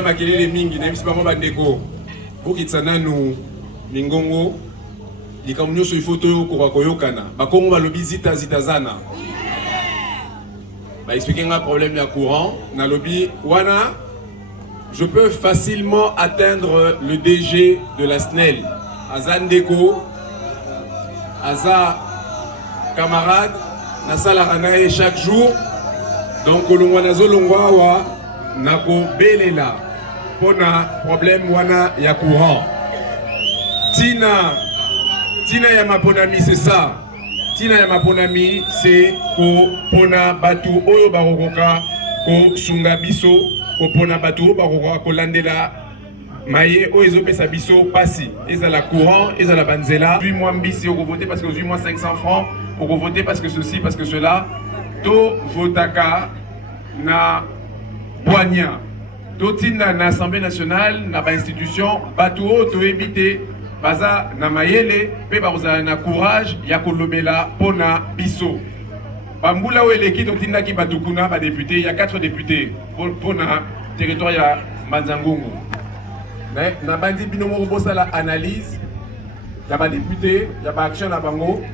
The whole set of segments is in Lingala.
Toza makelele mingi na misi bango bandeko. Bokitsana nu mingongo. Likambo nyonso il faut toyoka koyokana. Bakongo balobi zita zitazana. Ba expliquer un problème de courant na lobby wana je peux facilement atteindre le DG de la SNEL Azandeko Aza camarade na sala ranae chaque jour donc olongwa nazo longwa wa nako belela pona problème wana ya courant tina ya maponami c'est ça. Tina ya maponami c'est ko pona batu oyo barokoka ko sunga biso ko pona batu barokoka ko landela maye oyo ezopesa biso pasi ezala courant ezala banzela 8 mois mbisi oko voter parce que 8 mois 500 francs oko voter parce que ceci parce que cela to votaka na boigna to tinda na Assemblée nationale na ba institution batu oyo to éviter baza na mayele pe bakozala na courage ya kolobela pona biso bambula oyo eleki totindaki bato kuna badepute il y a 4 députés pona territoire ya Manzangungu mais na bandi bino moko bosala analyse ya badepute ya baaction na bango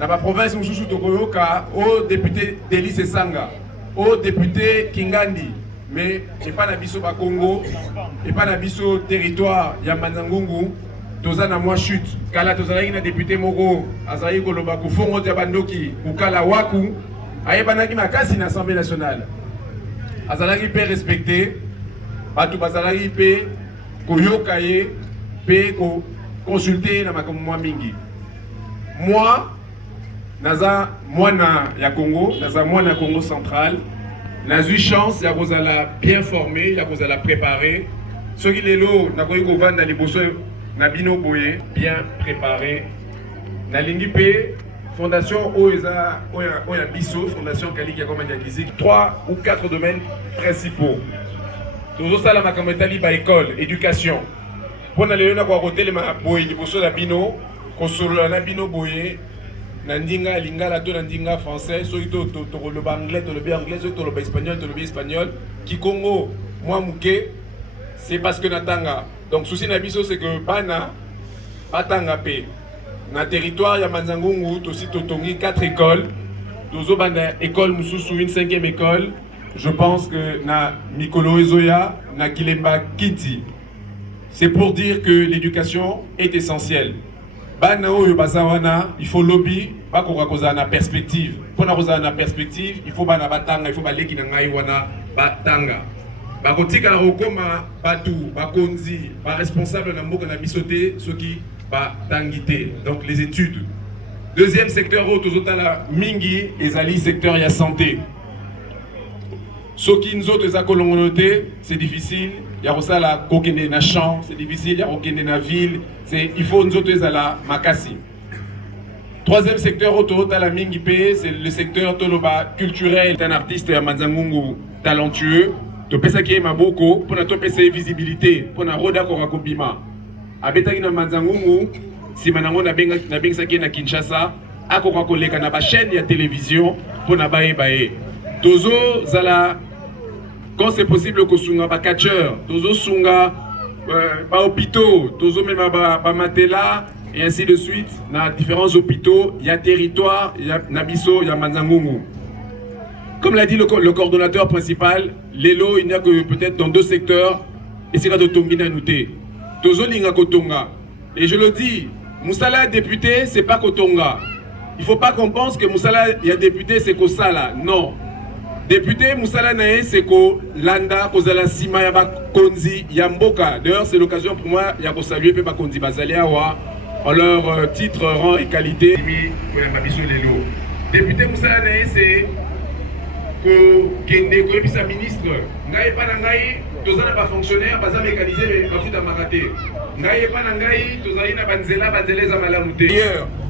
na baprovince mosusu tokoyoka o député Delis Esanga o député Kingandi mais epa na biso bakongo epa na biso territoire ya Manzangungu toza na mwa chute kala tozalaki na député moko azali koloba kufongo ya bandoki ukala waku ayebanaki makasi na Assemblée nationale azalaki pe respecté bato bazalaki pe koyoka ye pe ko consulter na makambo mwa mingi moi naza mwana ya Congo naza mwana ya Congo central nazwi chance ya kozala bien formé ya kozala préparé soki lelo nakoki kovanda liboso Nabino Boye, bien préparé. Nalingi P, fondation Oeza, Oya Bisso, fondation Kali Kiakomadiakizik, 3 ou 4 domaines principaux. Toujours ça, la Makametali, ba école, éducation. Pour aller à côté, les Boye, les Bosso Nabino, Kosolo Nabino Boye, Nandinga, Lingala, Nandinga français, Soito, le anglais, le espagnol, le espagnol, Kikongo, moi Mouké, c'est parce que Natanga. Donc souci nabiso c'est que bana batanga pe na territoire ya Manzangungu aussi totongi 4 écoles tozo bana école mususu une 5e école je pense que na Mikolo Ezoya na Kilemba Kiti c'est pour dire que l'éducation est essentielle bana oyo bazawana il faut lobby bakoka koza na perspective pona koza na perspective il faut bana batanga il faut baleki na ngai wana batanga bakotika rokoma batu bakonzi ba responsable na mboka na bisoté soki ba tangité donc les études deuxième secteur tozotala mingi ezali secteur ya santé soki nzoto eza kolongonote c'est difficile ya kosala kokende na champ c'est difficile ya kokende na ville c'est il faut nzoto ezala makasi troisième secteur tozotala mingi pe c'est le secteur toloba culturel un artiste ya Manzangungu talentueux topesa ki maboko pona topesa visibilité pona roda ko rakobima abetaki na Manzangungu sima nango na bengisaki na Kinshasa akoka koleka na ba chaîne ya télévision pona baye tozo zala quand c'est possible ko sunga ba catcheur tozo sunga ba hôpitaux tozo mema ba matela et ainsi de suite na différents hôpitaux ya territoire ya nabiso ya Manzangungu. Comme l'a dit le coordonnateur principal, Lelo, il n'y a que peut-être dans 2 secteurs, et c'est là de Tongina Nouté. Tozo Linga Kotonga. Et je le dis, Moussala député, c'est pas Kotonga. Il ne faut pas qu'on pense que Moussala, il y a député, c'est Kosala. Non. Député, Moussala Nae, c'est Ko Landa, Kozala Sima, Yaba Konzi, Yamboka. D'ailleurs, c'est l'occasion pour moi, Yako saluer Peba Konzi Bazaliawa, en leur titre, rang et qualité. Député Moussala Nae, c'est Kende Koyebisa ministre ngai pa na ngai tozana ba fonctionnaire baza mécanisé mais bafuta makate ngai pa na ngai tozali na banzela za malamu te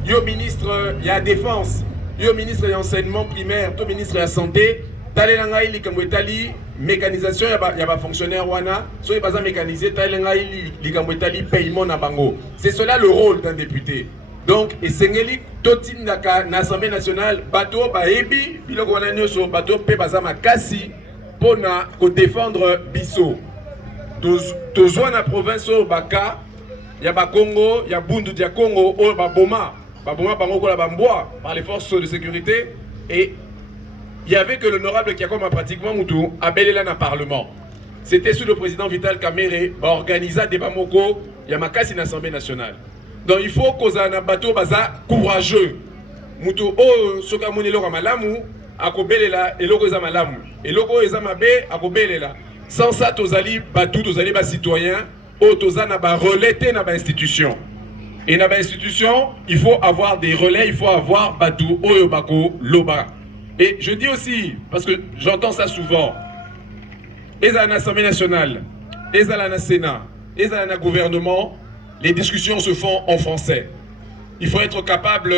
yo ministre ya défense yo ministre ya enseignement primaire to ministre ya santé talela ngai likambo etali mécanisation ya ba fonctionnaire wana so baza mécanisé talela ngai likambo etali paiement na bango c'est cela le rôle d'un député. Donc, et Sengeli, Totin Naka, l'Assemblée nationale, bateau, baebi, biloko wana nyoso, bateau, pe bazama kasi, pour défendre Bisso. tozwa na province oyo baka ya Congo, ya Bundu dia Congo oyo baboma bango kola bambwa par les forces de sécurité, et il y avait que l'honorable Kiakoma pratiquement Moutou abelela na parlement. C'était sous le président Vital Kamerhe organisa débat moko ya makasi na Assemblée nationale. Donc il faut qu'on a bateau baza courageux. Moutou o soka monelo ka malamu akobelela eloko za malamu. Eloko eza mabe akobelela. Sans ça tozali batou tozali ba citoyens o tozana ba relais na ba institution. Et dans l'institution, il faut avoir des relais, il faut avoir batou oyo bako loba. Et je dis aussi, parce que j'entends ça souvent, et à l'Assemblée nationale, et à la Sénat, et à la gouvernement, les discussions se font en français. Il faut être capable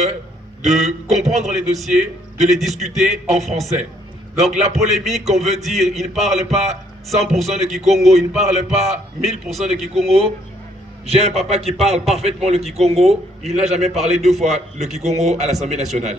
de comprendre les dossiers, de les discuter en français. Donc la polémique, on veut dire, il ne parle pas 100% de Kikongo, il ne parle pas 1000% de Kikongo. J'ai un papa qui parle parfaitement le Kikongo, il n'a jamais parlé 2 fois le Kikongo à l'Assemblée nationale.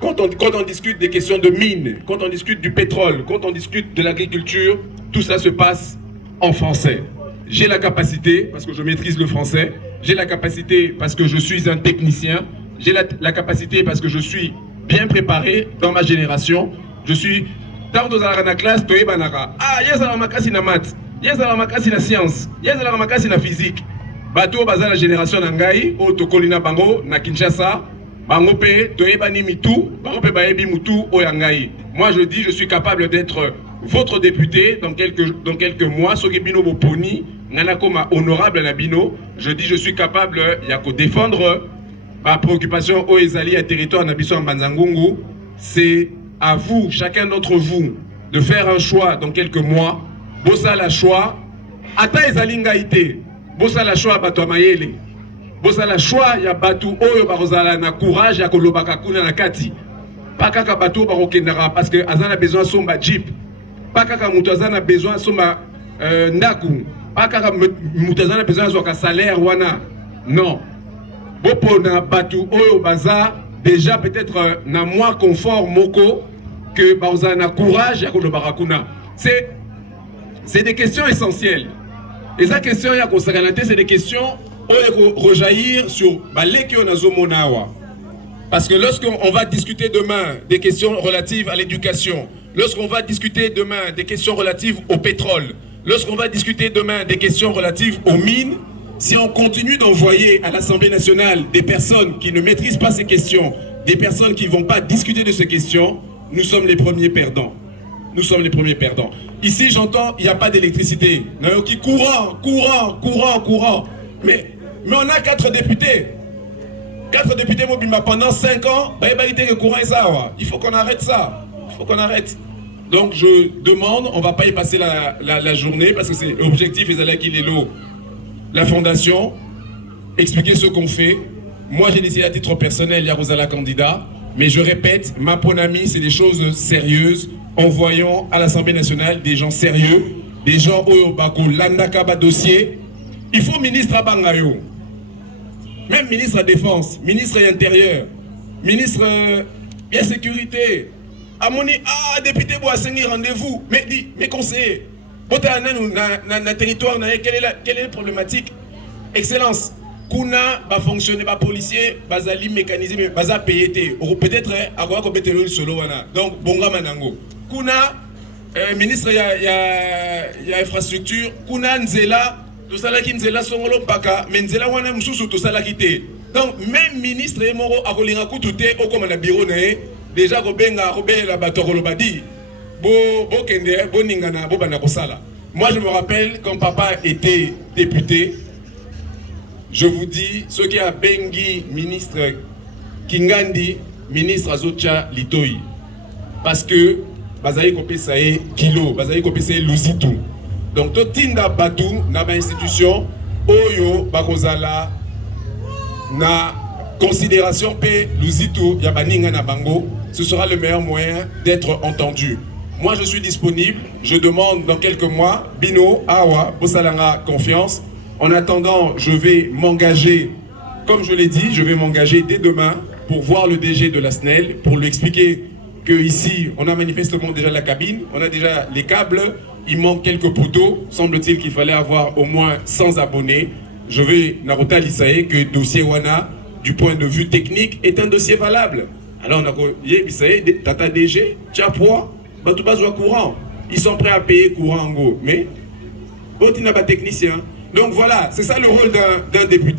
Quand on discute des questions de mines, quand on discute du pétrole, quand on discute de l'agriculture, tout ça se passe en français. J'ai la capacité, parce que je maîtrise le français, j'ai la capacité parce que je suis un technicien, j'ai la capacité parce que je suis bien préparé dans ma génération, je suis dans la classe, yes la makasi na maths, yes la makasi na science, yes la makasi na physique. Bato baza la génération nangai, o tokolina bango na Kinshasa, bango pe toyebani mitu, bango pe baebi mutu oyangai. Moi je dis je suis capable d'être votre député dans quelques mois, soki bino boponi, ngana koma honorable na bino, je dis je suis capable yako défendre ma préoccupation au ezali à territoire na biso en Banzangungu. C'est à vous, chacun d'entre vous, de faire un choix dans quelques mois. Bossa la choix, ata ezali ngaite, bossa la choix bato mayele. Bossa la choix ya batu oyo barozala na courage ya kolobaka kuna na kati. Pas kaka bato barokendara parce que azana besoin somba jeep. Pas kaka mutu azana besoin somba ndaku. Pas kaka mutu azana besoin soka salaire wana. Non. Bopo na batu oyo baza déjà peut-être na moins confort moko que baza na courage ya kolobaka kuna. C'est des questions essentielles. Et ces questions ya kosakanate, c'est des questions qui rejaillir sur baleki onazo monawa. Parce que lorsqu'on va discuter demain des questions relatives à l'éducation, lorsqu'on va discuter demain des questions relatives au pétrole, lorsqu'on va discuter demain des questions relatives aux mines, si on continue d'envoyer à l'Assemblée nationale des personnes qui ne maîtrisent pas ces questions, des personnes qui ne vont pas discuter de ces questions, nous sommes les premiers perdants. Nous sommes les premiers perdants. Ici, j'entends, il n'y a pas d'électricité. Courant. Mais on a 4 députés. 4 députés Mobimba pendant 5 ans. Il faut qu'on arrête ça. Il faut qu'on arrête. Donc je demande, on ne va pas y passer la journée parce que c'est l'objectif, la fondation, expliquer ce qu'on fait. Moi j'ai décidé à titre personnel, Yarosala candidat. Mais je répète, ma ponami, c'est des choses sérieuses. Envoyons à l'Assemblée nationale des gens sérieux, des gens au Bako, Landakaba dossier. Il faut ministre à Bangayo, même ministre à Défense, ministre à Intérieur, ministre à la Sécurité. Amoni, député Boasengi, rendez-vous. Mais dis, mes conseillers, dans le territoire, quelle est la problématique? Excellence. Kuna va fonctionner, va policier, va zali mécanisé, va payer. Ou peut-être à quoi qu'on mette le solo wana. Donc bonga manango. Kuna ministre ya infrastructure, kuna nzela, tout ça là qui nzela songolo paka, mais nzela wana mususu tout ça là qui té. Donc même ministre emoro akolinga kututé au comme na bureau nae, déjà ko benga ko la bato ko lobadi. Bo kende bo ningana bo bana ko sala. Moi je me rappelle quand papa était député. Je vous dis, ce qui a bengi ministre Kingandi, ministre Azocha Litoyi. Parce que, bazaï kopé saé kilo, bazaï kopé saé lusitu. Donc, tout tinda batou, na ba institution, oyo, bakozala, na considération pe lusitu, yabaninga na bango, ce sera le meilleur moyen d'être entendu. Moi, je suis disponible, je demande dans quelques mois, Bino, Awa, Bosalanga, confiance. En attendant, je vais m'engager, comme je l'ai dit, je vais m'engager dès demain pour voir le DG de la SNEL, pour lui expliquer qu'ici, on a manifestement déjà la cabine, on a déjà les câbles, il manque quelques poteaux. Semble-t-il qu'il fallait avoir au moins 100 abonnés. Je vais Narota Lisae que dossier Wana, du point de vue technique, est un dossier valable. Alors, on a Tata DG, Tchapua, Batoubazoua courant. Ils sont prêts à payer courant en go. Mais, Botina pas technicien. Donc voilà, c'est ça le rôle d'un député.